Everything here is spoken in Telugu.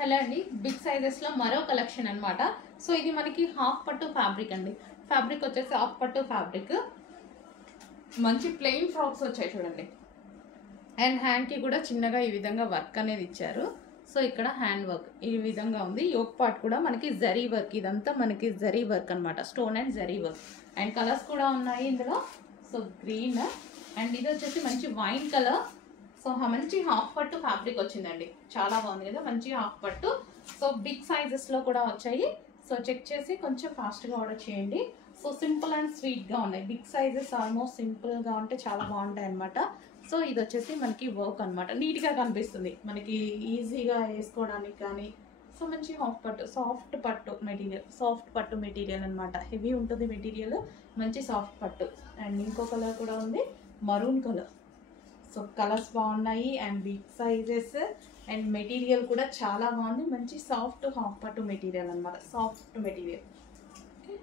హలో అండి, బిగ్ సైజెస్ లో మరో కలెక్షన్ అన్నమాట. సో ఇది మనకి హాఫ్ పట్టు ఫ్యాబ్రిక్ అండి. ఫ్యాబ్రిక్ వచ్చేసి హాఫ్ పట్టు ఫ్యాబ్రిక్. మంచి ప్లెయిన్ ఫ్రాక్స్ వచ్చాయి చూడండి. అండ్ హ్యాండ్ కి కూడా చిన్నగా ఈ విధంగా వర్క్ అనేది ఇచ్చారు. సో ఇక్కడ హ్యాండ్ వర్క్ ఈ విధంగా ఉంది. యోక్ పార్ట్ కూడా మనకి జరీ వర్క్, ఇదంతా మనకి జరీ వర్క్ అనమాట. Stone and zari work. And colours కూడా ఉన్నాయి ఇందులో. సో గ్రీన్ అండ్ ఇది వచ్చేసి మంచి వైన్ కలర్. సో మంచి హాఫ్ పట్టు ఫ్యాబ్రిక్ వచ్చిందండి. చాలా బాగుంది కదా, మంచి హాఫ్ పట్టు. సో బిగ్ సైజెస్ లో కూడా వచ్చాయి. సో చెక్ చేసి కొంచెం ఫాస్ట్ గా ఆర్డర్ చేయండి. సో సింపుల్ అండ్ స్వీట్ గా ఉన్నాయి. బిగ్ సైజెస్ ఆల్మోస్ట్ సింపుల్ గా ఉంటే చాలా బాగుంటాయి అనమాట. సో ఇది వచ్చేసి మనకి వర్క్ అనమాట. నీట్ గా కనిపిస్తుంది మనకి, ఈజీగా వేసుకోవడానికి కానీ. సో మంచి హాఫ్ పట్టు, సాఫ్ట్ పట్టు మెటీరియల్, సాఫ్ట్ పట్టు మెటీరియల్ అనమాట. హెవీ ఉంటుంది మెటీరియల్, మంచి సాఫ్ట్ పట్టు. అండ్ ఇంకో కలర్ కూడా ఉంది, మరూన్ కలర్. సో కలర్స్ బాగున్నాయి and big sizes and material కూడా చాలా బాగుంది. మంచి సాఫ్ట్ హాఫ్ పట్టు మెటీరియల్ అనమాట, సాఫ్ట్ మెటీరియల్. ఓకే,